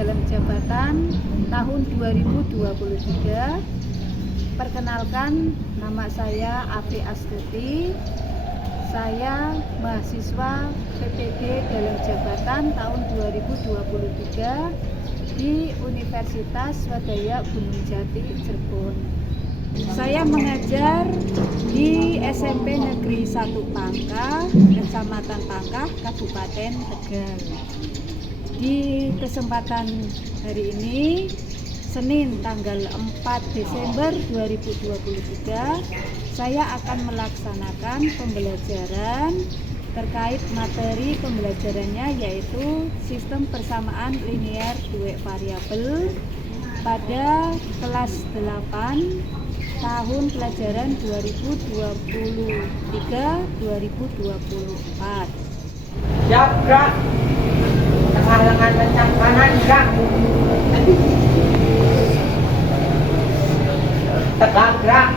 dalam jabatan tahun 2023. Perkenalkan, nama saya Afi Astuti. Saya mahasiswa PPG dalam jabatan tahun 2023 di Universitas Swadaya Gunung Jati, Cirebon. Saya mengajar di SMP Negeri 1 Pangkah, Kecamatan Pangkah, Kabupaten Tegal. Di kesempatan hari ini, Senin tanggal 4 Desember 2023, saya akan melaksanakan pembelajaran terkait materi pembelajarannya, yaitu sistem persamaan linear dual variabel pada kelas 8 tahun pelajaran 2023-2024. Siap, gerak. Tengah lengan kencang kanan, gerak. Tegak, gerak.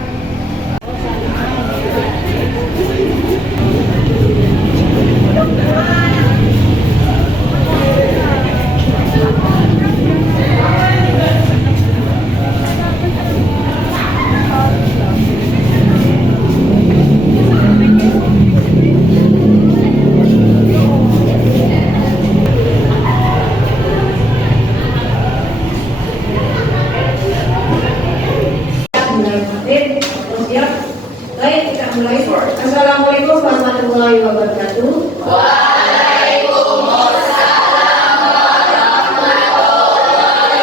Assalamualaikum warahmatullahi wabarakatuh. Waalaikumsalam warahmatullahi wabarakatuh.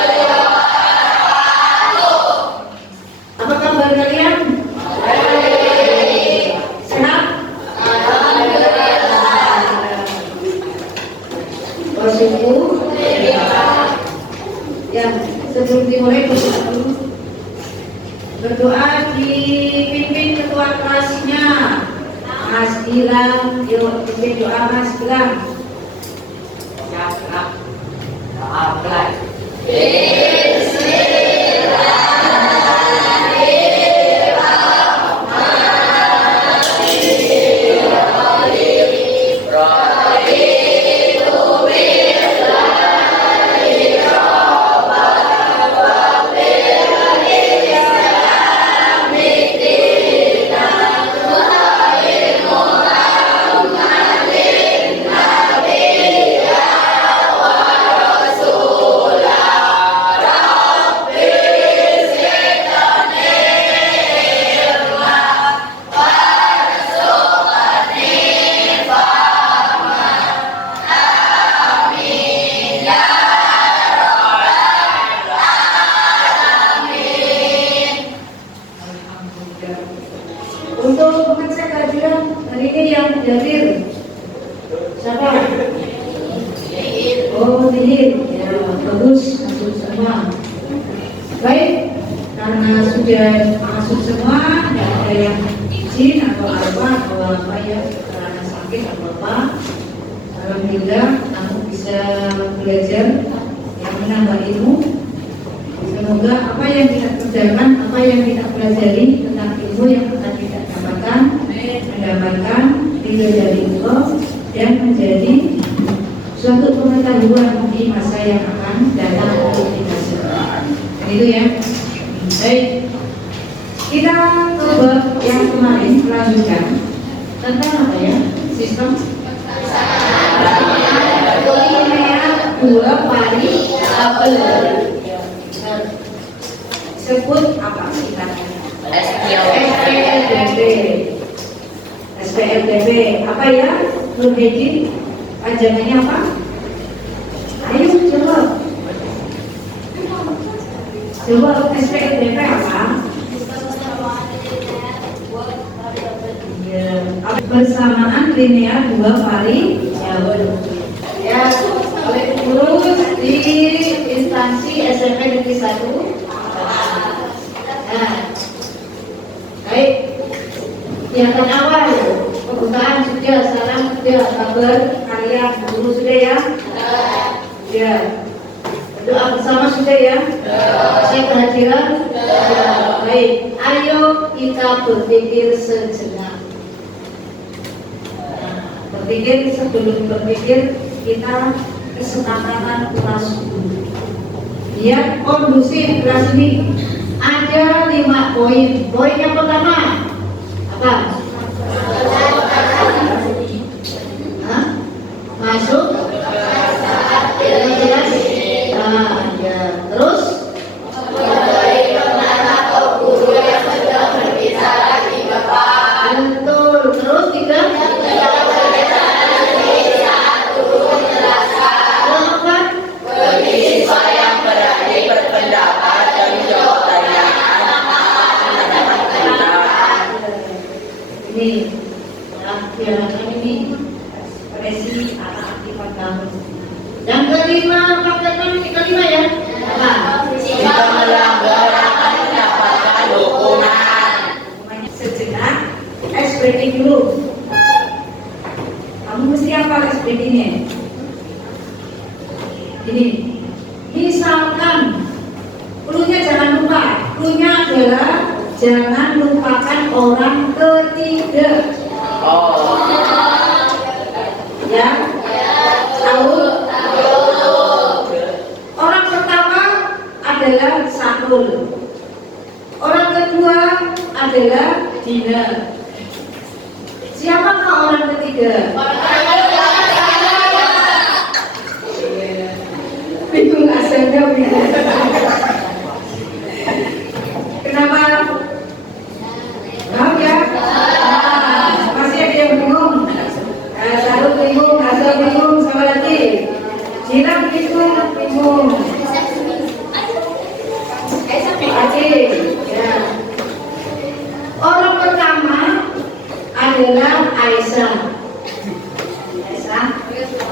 Apa kabar kalian? Sehat? Bersyukur. Ya, sebelum dimulai berdoa dipimpin ketua kelasnya, Mas Gilang. Yuk pimpin doa Mas Gilang. Siap, gerak. Doa mulai. Untuk mengecek kehadiran hari ini yang hadir siapa? Oh, Zihir. Ya, bagus, masuk semua. Baik, karena sudah masuk semua, tidak ada yang izin atau apa ya, karena sakit atau apa. Alhamdulillah, kamu bisa belajar yang menambah ilmu. Semoga apa yang kita kerjakan, apa yang kita pelajari tentang ilmu yang akan kita dapatkan, mendapatkan ridho dari Allah dan menjadi suatu pengetahuan di masa yang akan datang untuk kita semua. Itu ya. Baik, kita ke bab yang kemarin melanjutkan tentang apa ya? Sistem linear dua variabel. Sebut apa singkatannya? SPLDB. Apa ya? Nur Hedi, panjangannya apa? Ayo jawab. Jawab, SPLDB apa? Persamaan linear dua variabel. Ya, oleh guru di instansi SMP Negeri 1. Nah, baik. Kegiatan awal, pembukaan sudah, salam sudah, kabar kalian guru sudah ya? Ya. Doa bersama sudah ya? Saya kehadiran? Baik. Ayo kita berpikir sejenak. Berpikir sebelum berpikir kita kesepakatan kelas dulu. biar kondusif kelas ini. Ada 5 poin. Poin yang pertama apa? Hah? Masuk jelas. Nah, ya. Terus betul. Terus tiga. Keempat. Siswa yang berani berpendapat dan menjawab pertanyaan. Ini biarkan ini ekspresi aktifan kamu. Yang kelima, praktekkan ini kelima ya. Nah, Jika melanggar akan mendapatkan hukuman. sejenak ekspresi dulu. Kamu mesti apa ekspresinya? Ini, misalkan cluenya jangan lupa. Cluenya adalah jangan lupakan orang ketiga. Oh. Ya, tahu? Orang pertama adalah Sahrul. Orang kedua adalah Dina. Siapakah orang ketiga? Bingung asalnya bingung. Kenapa? Tahu ya? Masih ada yang bingung. Sahrul bingung, Asal bingung, sama lagi. Dina bingung. Oke, ya. Orang pertama adalah Aisyah.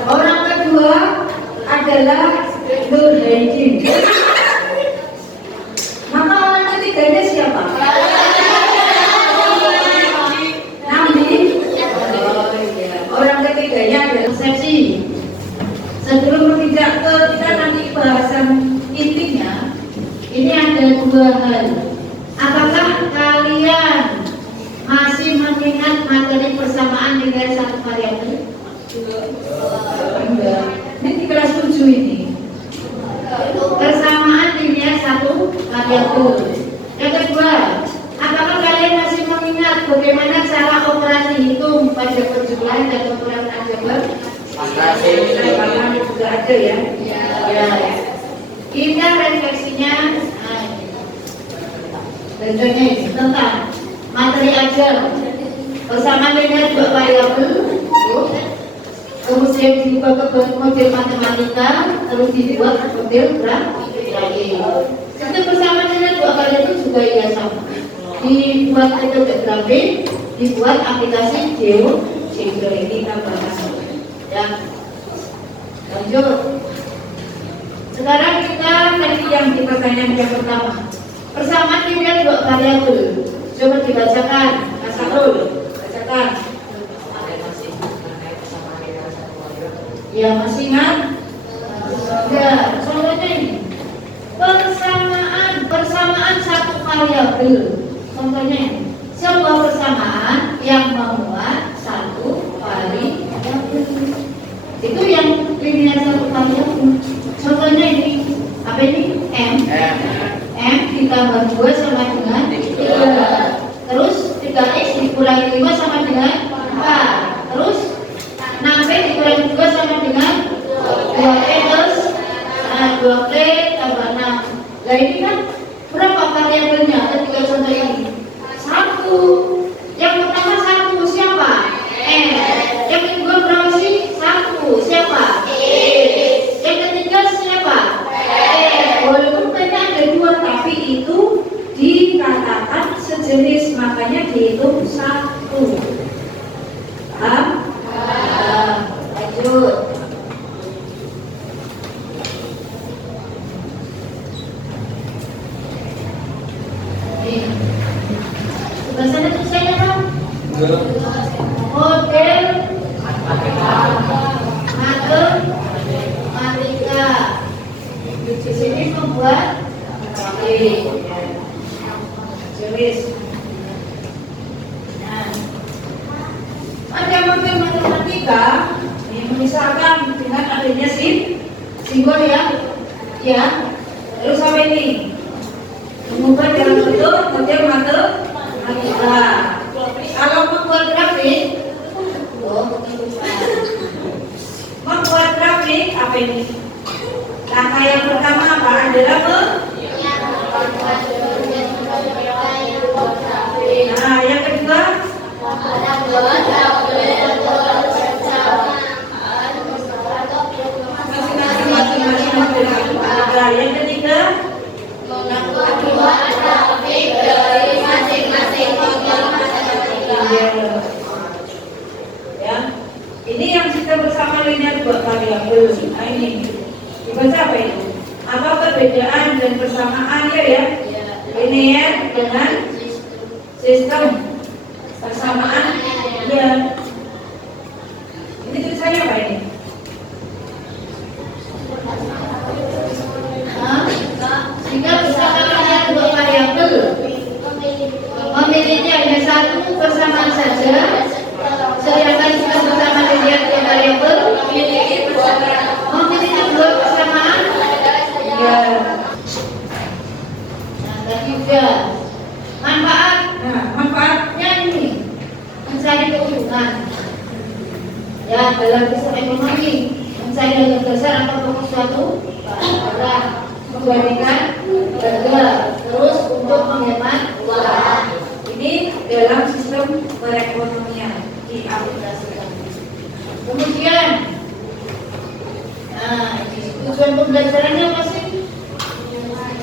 Orang kedua adalah Nur Haidin. Maka orang ketiganya siapa? Nabi. Oh, iya. Orang ketiganya adalah Seksi. Sebelum berpindah ke kita nanti bahasan intinya, ini ada 2 hal. Apakah kalian masih mengingat materi persamaan nilai satu variabel? Enggak. Ini di kelas 7 ini. Persamaan nilai satu variabel. Yang kedua, apakah kalian masih mengingat bagaimana cara operasi hitung pada perjumlahan dan ukuran aljabar? Masih juga ada ya. Ya. Kita refleksinya contohnya ini tentang materi ajar bersama dengan 2 variabel, kemudian dibuka ke model matematika, terus dibuat model grafik. Sistem bersama dengan 2 variabel juga ya sama. Dibuat metode grafik, dibuat aplikasi GeoGebra. Ini kita bahas. Ya, lanjut. Sekarang kita tadi yang di pertanyaan yang pertama. Persamaan nilai 2 variabel. Coba dibacakan, Mas Sahrul. Bacakan. Ya, masih ingat? Ya, contohnya ini. Persamaan satu variabel. Contohnya ini. Sebuah persamaan yang memuat satu variabel. Itu yang linear satu variabel. Contohnya ini. Apa ini? M ditambah 2 sama dengan 3. Terus 3x dikurangi 5 sama dengan 4. Terus 6p dikurangi 2 sama dengan 2p terus 2p tambah 6. Nah ini kan berapa variabelnya? Ketika contoh ini 1. Yang pertama 1 siapa? M. Yang kedua berapa sih? 1 siapa? Yang ketiga siapa? Walaupun mereka ada 2 tapi itu dikatakan sejenis, makanya dihitung 1. Paham? Lanjut. Bahasanya selesai ya kan? Model matematika. Di sini membuat jenis. Nah, ada model matematika yang misalkan dengan adanya simbol ya, apa ini? Mengubah dalam bentuk model matematika. Kalau membuat grafik, membuat grafik apa ini? Langkah yang pertama apa? Adalah nah, yang kedua masing-masing yang ketiga ya, ini yang kita bersama linear dua variabel. Nah ini dibaca apa itu? Apa perbedaan dan persamaannya ya? Linear dengan sistem persamaan ya. Ini tulisannya apa ini? Jika persamaannya dua variabel memiliki hanya satu persamaan saja, sedangkan jika persamaan linear dua variabel memiliki dua persamaan Ya. nah, dan juga manfaat. Nah, manfaatnya ini Mencari keuntungan ya dalam sistem ekonomi, mencari harga dasar atau pokok suatu barang, membandingkan harga, terus untuk menghemat uang. ini dalam sistem perekonomian diaplikasikan. Kemudian nah tujuan pembelajarannya apa sih?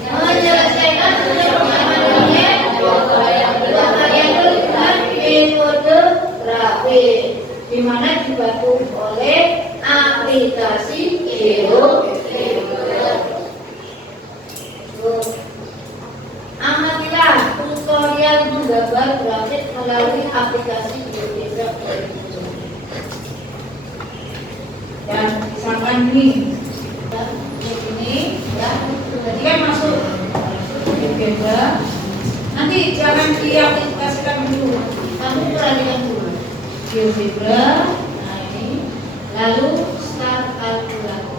Menyelesaikan persamaan linear dua variabel dengan metode grafik, di mana dibantu oleh aplikasi GeoGebra. Amatilah tutorial menggambar grafik melalui aplikasi GeoGebra. Dan misalkan ini Ya, berarti kan masuk GeoGebra. Nanti jangan diaplikasikan dulu, kamu perhatikan dulu GeoGebra. nah ini lalu start kalkulator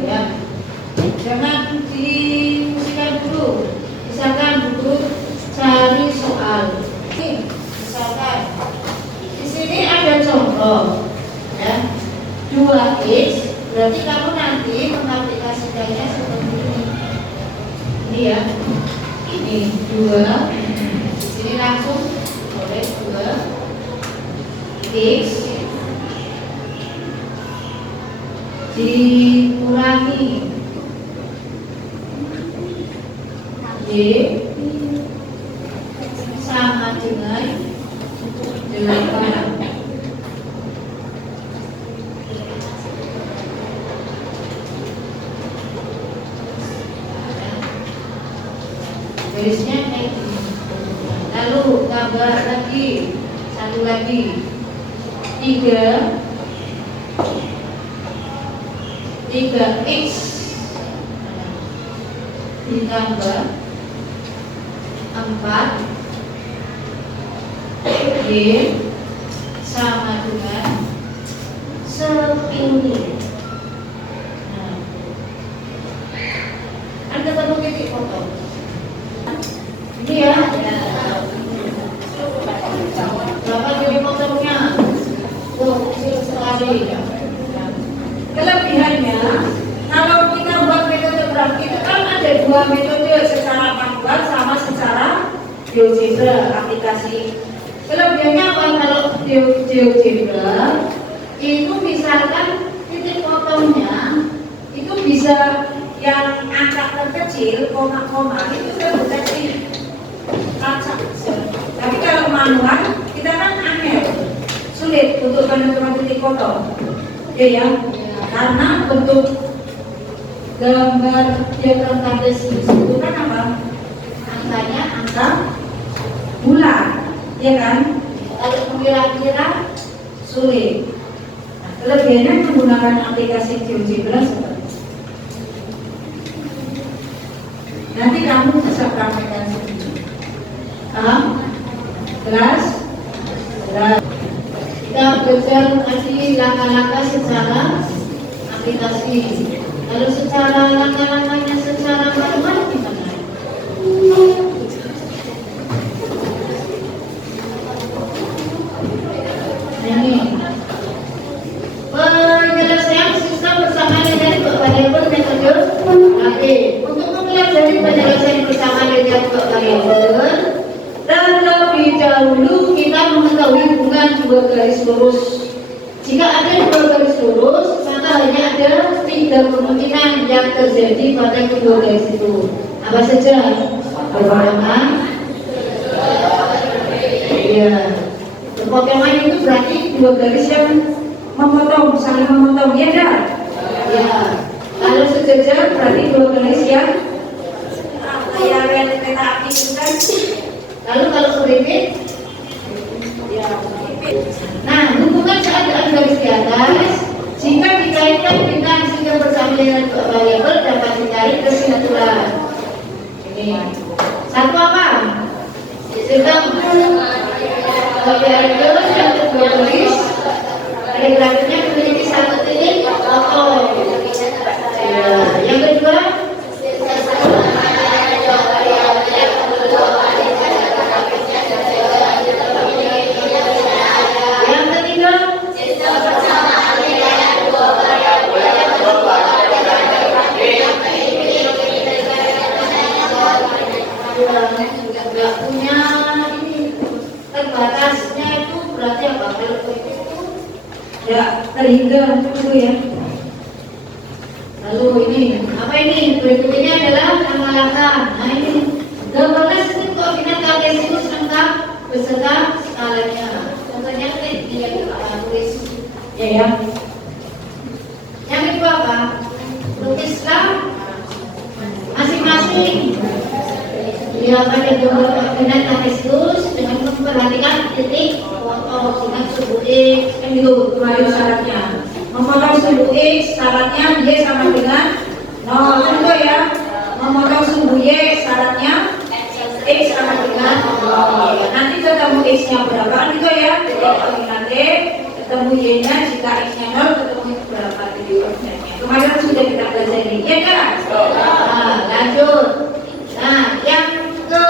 Ya, jangan dimusikan dulu. Misalkan dulu cari soal. Ini, misalkan di sini ada contoh, ya 2x. Berarti kamu nanti mengaplikasikannya seperti ini. Ini ya, ini 2. Di sini langsung boleh 2x dikurangi D sama dengan 8. Garisnya kayak gini. Lalu tambah lagi satu lagi 3x ditambah 4 Y sama dengan 10. Nah, kan ketemu titik foto. Ini ya. Berapa titik fotonya? Tuh, kecil sekali. Kelebihannya, kalau kita buat metode grafik itu kan ada dua metode, secara manual sama secara GeoGebra aplikasi. Kelebihannya apa? Kalau GeoGebra itu misalkan titik fotonya itu bisa yang angka terkecil, koma-koma itu terdeteksi kaca. Tapi kalau manual kita kan aneh, sulit untuk menentukan titik foto. Ya, karena bentuk gambar diagram kartesius itu kan apa? Angkanya angka bulat, ya kan? Kalau kira-kira sulit. Nah, kelebihannya menggunakan aplikasi GeoGebra seperti ini. Nanti kamu bisa praktekkan sendiri. Paham? Jelas? Jelas. Kita belajar tadi langkah-langkah secara aplikasi. Lalu secara langkah-langkahnya secara manual gimana? Ini penyelesaian sistem bersamaan dari variabel metode Oke, untuk mempelajari penyelesaian bersamaan dari variabel, terlebih dahulu kita mengetahui hubungan dua garis lurus. Jika ada dua garis lurus, maka hanya ada 3 kemungkinan yang terjadi pada kedua garis itu. Apa saja? Berbarengan. Iya. Berpotongan itu berarti dua garis yang memotong, saling memotong, ya enggak? Ya. Kalau sejajar berarti dua garis yang kayak rel kereta api itu kan. Lalu kalau selimpit, ya selimpit. Nah, hubungan saat garis di atas jika dikaitkan dengan sistem bersamaan dengan variabel dapat dicari kesimpulan. Ini satu apa? Sistem variabel yang kedua garis ada grafiknya memiliki satu titik potong. Ya, yang kedua nggak punya ini terbatasnya itu berarti apa? Kalau itu ya terhingga itu ya. Lalu ini apa ini? Berikut ini adalah langkah-langkah. Nah ini gambarkan sistem koordinat kartesius lengkap beserta skalanya. Contohnya ini yang kita tulis ya. Yang kedua apa? Lukiskan masing-masing pada gambar koordinat kartesius dengan memperhatikan titik potong dengan suku X. Kan itu kemarin syaratnya. Memotong suku X syaratnya Y sama dengan 0. Contoh ya. Memotong suku Y syaratnya X sama dengan 0. Ya, nanti ketemu X-nya berapa gitu ya. Jadi koordinat X ketemu Y-nya jika X-nya 0 ketemu berapa titik koordinatnya. Kemarin sudah kita pelajari ya kan? Nah, lanjut. Nah, yang ke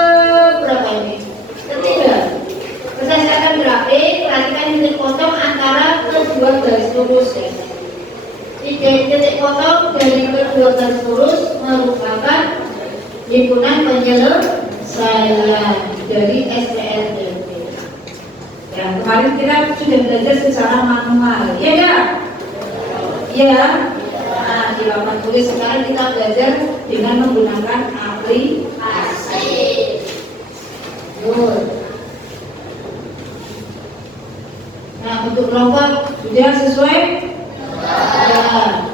berapa ini? Ketiga. Berdasarkan grafik, perhatikan titik potong antara kedua garis lurus ya. Titik potong dari kedua garis lurus merupakan himpunan penyelesaian dari STLDP. Ya, kemarin kita sudah belajar secara manual, ya enggak? Iya. Nah, di papan tulis sekarang kita belajar dengan menggunakan aplikasi. Good. Nah, untuk kelompok sudah sesuai? Ya.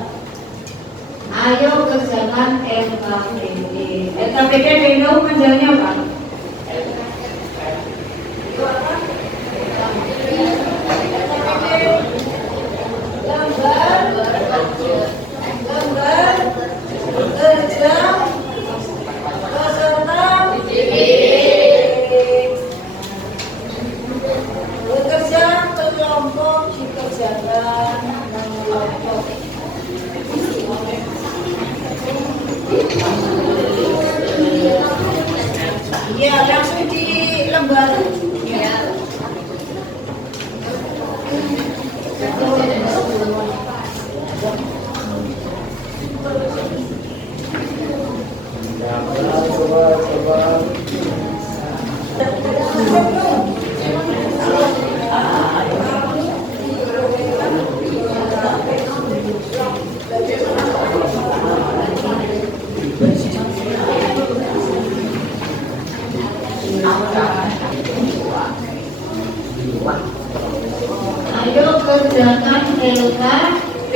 Ayo kerjakan LKPP. LKPP tahu panjangnya apa? Iya, langsung di lembar. Ya. Ayo kerjakan LKPP.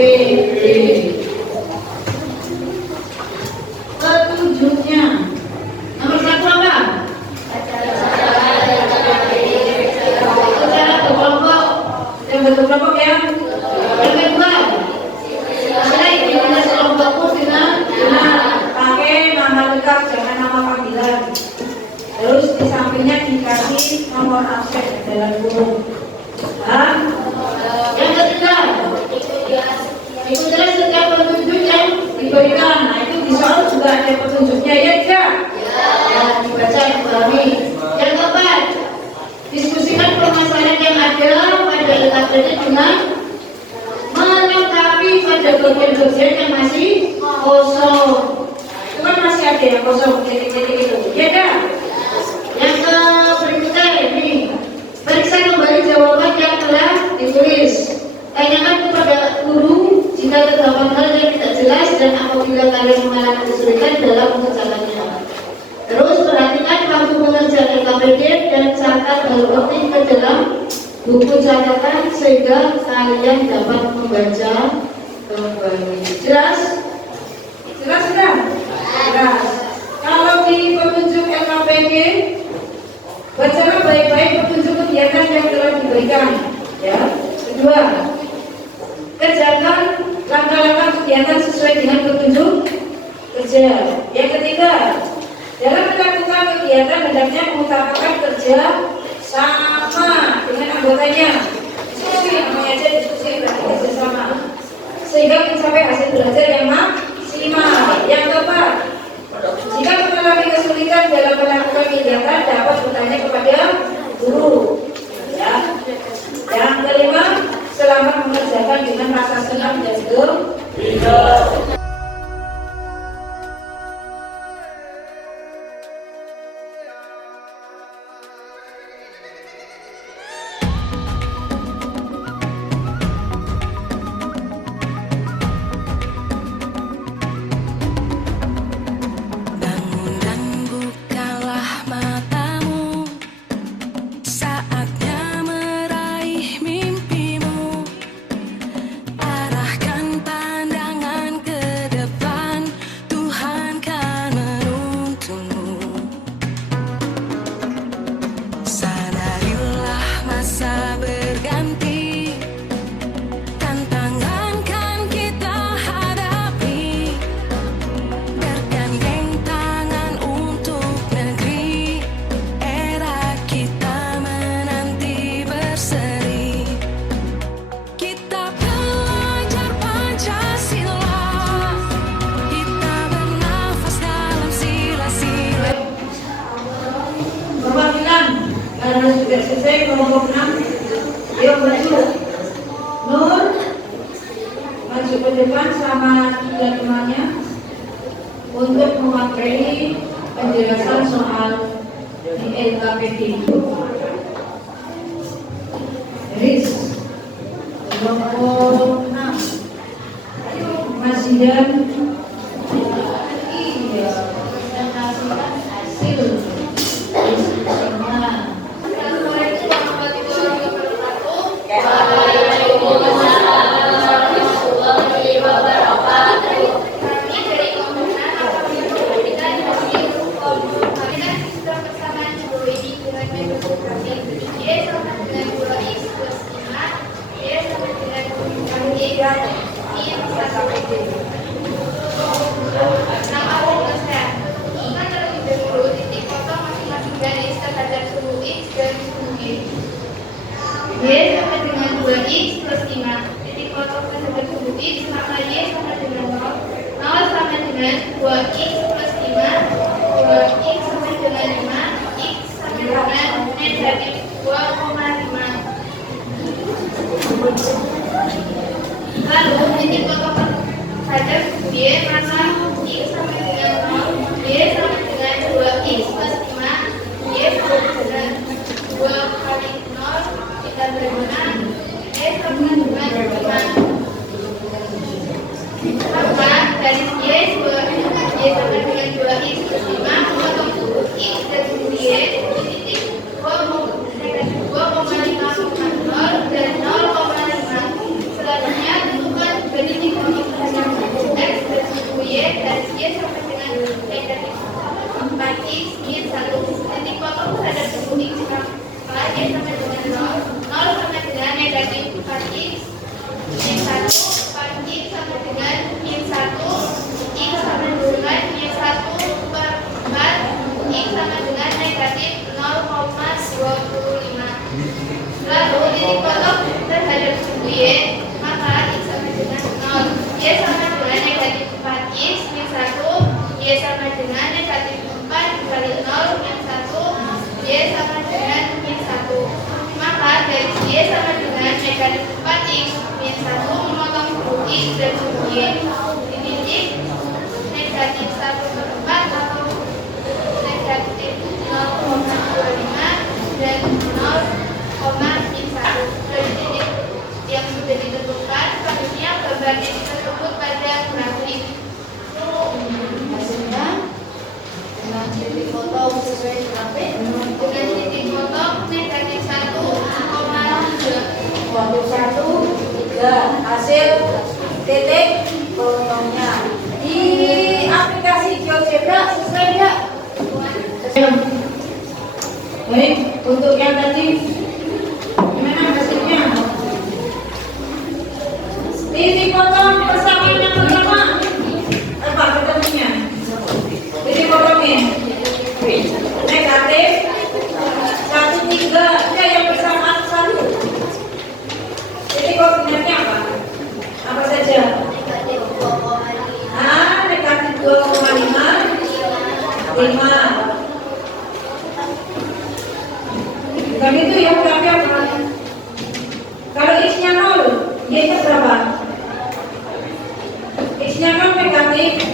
Petunjuknya nomor 1 apa? Secara berkelompok. Yang berkelompok ya. Yang kedua, mulai dimulai kelompokku dengan pakai nama lengkap, jangan nama panggilan. Terus di sampingnya dikasih nomor absen dalam kurung. Yang ketiga, ikuti setiap sudah ada petunjuknya ya tidak? Ya, dibaca dipahami. Yang keempat, diskusikan permasalahan yang ada pada LKPD dengan melengkapi pada bagian-bagian yang masih kosong. Itu kan masih ada yang kosong, titik-titik itu. Ya dah. Yang berikutnya ini, periksa kembali jawaban yang telah ditulis. Tanyakan kepada guru jika terdapat hal yang tidak jelas dan apabila kalian mengalami kesulitan dalam mengerjakannya. Terus perhatikan waktu mengerjakan LKPD dan catat hal penting ke dalam buku catatan sehingga kalian dapat membaca kembali. Jelas? Jelas sudah? Jelas. Kalau di petunjuk LKPD, bacalah baik-baik petunjuk kegiatan yang telah diberikan. Ya. Kedua, kerjakan langkah-langkah kegiatan sesuai dengan petunjuk kerja. Yang ketiga, dalam melakukan kegiatan hendaknya mengutamakan kerja sama dengan anggotanya. Diskusi, namanya aja diskusi berarti kerja sama, sehingga mencapai hasil belajar yang maksimal. Yang keempat, jika mengalami kesulitan dalam melakukan kegiatan dapat bertanya kepada guru. Ya. Yang kelima, selamat mengerjakan dengan rasa senang dan gembira. Bangun dan bukalah matamu, saatnya meraih mimpimu. Arahkan pandangan ke depan, Tuhan kan menuntunmu. Sadarilah masa berganti, tantangan kan kita hadapi. Bergandeng tangan untuk negeri, era kita menanti berseri. Kita belajar Pancasila, kita bernafas dalam sila-sila. Perwakilan karena sudah selesai kelompok 6. Yuk maju. Nur maju ke depan sama tiga temannya untuk mewakili penjelasan soal di LKPD. Riz kelompok 6 Masjidan. Iya, Presentasikan hasil diskusi semua. Y sama dengan 2X plus 5. Titik kotak terhadap suku X maka Y sama dengan 0. 0 sama dengan 2X plus 5. 2X sama dengan 5. X sama dengan negatif 2,5. Lalu titik kotak terhadap suku Y maka X sama dengan 0. Y sama dengan 2X plus 5. Y sama dengan 2 kali 0. Kita beriman sama dengan 5. Maka dari Y sama dengan 2X plus 5 memotong suku X dan suku Y di titik 2,5,0 dan 0,5. Selanjutnya tentukan dari titik kotak terhadap suku X dan suku Y dari Y sama dengan negatif 4X min 1. Titik kotak terhadap suku X maka Y sama dengan 0. 0 sama dengan negatif 4X min 1. 4X sama dengan min 1. X sama dengan min 1 per 4. X sama dengan negatif 0,25. Lalu titik kotak terhadap suku Y maka X sama dengan 0. Y sama dengan negatif 4X min 1. Y sama X dan suku Y dididik negatif 1/4 atau negatif 0,25 dan 0,1 dari titik yang sudah ditentukan. Selanjutnya gambar X tersebut pada grafik. Hasilnya dengan titik potong sesuai grafik. Dengan titik potong negatif 1,3. Waktu 1, 3 hasil titik potongnya di aplikasi GeoGebra sesuai enggak? Baik, untuk yang tadi gimana hasilnya? Titik potong persamaan yang pertama apa ketemunya? Titik potongnya negatif 1,3 ya yang persamaan 1. Titik koordinatnya apa? Apa saja? Negatif 2,5, 5. Bukan itu ya, berarti apa? Kalau X-nya 0, Y-nya berapa? X-nya 0 negatif.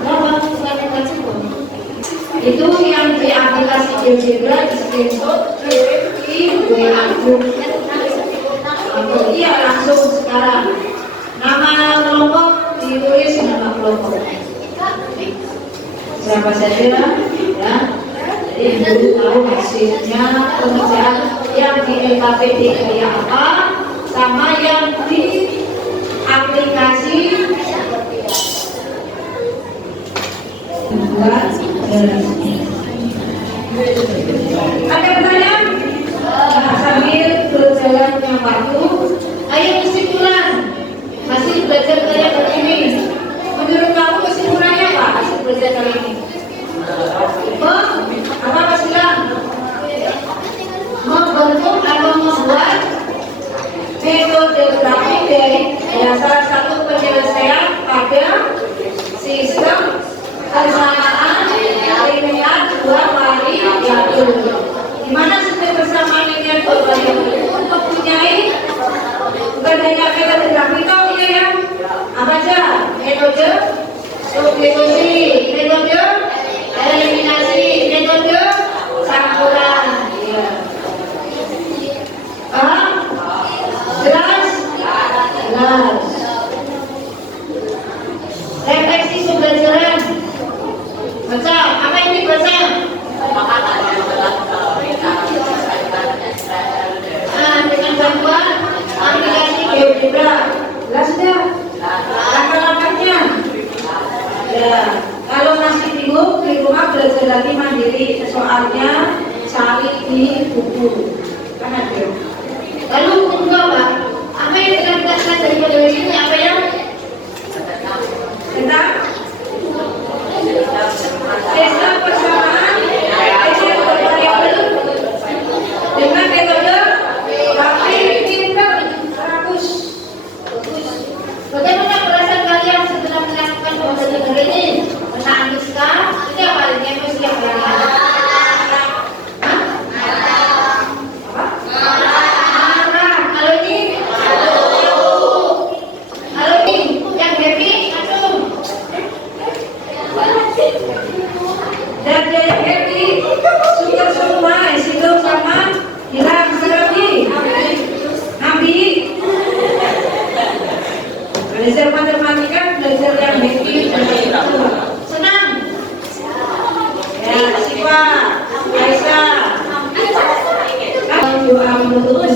Berapa? Bukan negatif. Itu yang di aplikasi GeoGebra di screenshot, kirim di WA group. Iya, langsung sekarang. Nama kelompok ditulis nama kelompok. Siapa saja ya. Jadi Ibu tahu hasilnya pengerjaan yang di LKPD kayak apa sama yang di aplikasi ada pertanyaan? Nah, sambil berjalannya waktu, ayo kesimpulan hasil belajar kalian kali ini. Menurut kamu kesimpulannya apa hasil belajar kali ini? Apa hasilnya? Membentuk atau membuat metode grafik dari salah satu penyelesaian pada sistem persamaan linear dua variabel. Di mana sistem persamaan linear dua variabel itu mempunyai bukan hanya metode grafik ya, apa aja? Metode substitusi, metode eliminasi, metode campuran. Ya. Jelas? Jelas. Refleksi pembelajaran. Baca, apa ini baca? Dengan bantuan aplikasi GeoGebra. Jelas sudah? Langkah-langkahnya. Ya, kalau masih bingung di rumah belajar lagi mandiri. Soalnya cari di buku. Kan ada. Lalu kedua apa? Apa yang kita belajar dari video ini? Apa yang? Tentang sistem persamaan linear variabel dengan metode grafik pintar 100. Bagaimana perasaan kalian setelah melakukan pembelajaran ini? Menangis kah? Ini apa? Emosi yang berani? Dan dia yang happy, suka semua, hidup sama, hilang sekali. Nabi, belajar matematika, belajar yang happy, senang. Ya, Siva, Aisyah, doa menutup.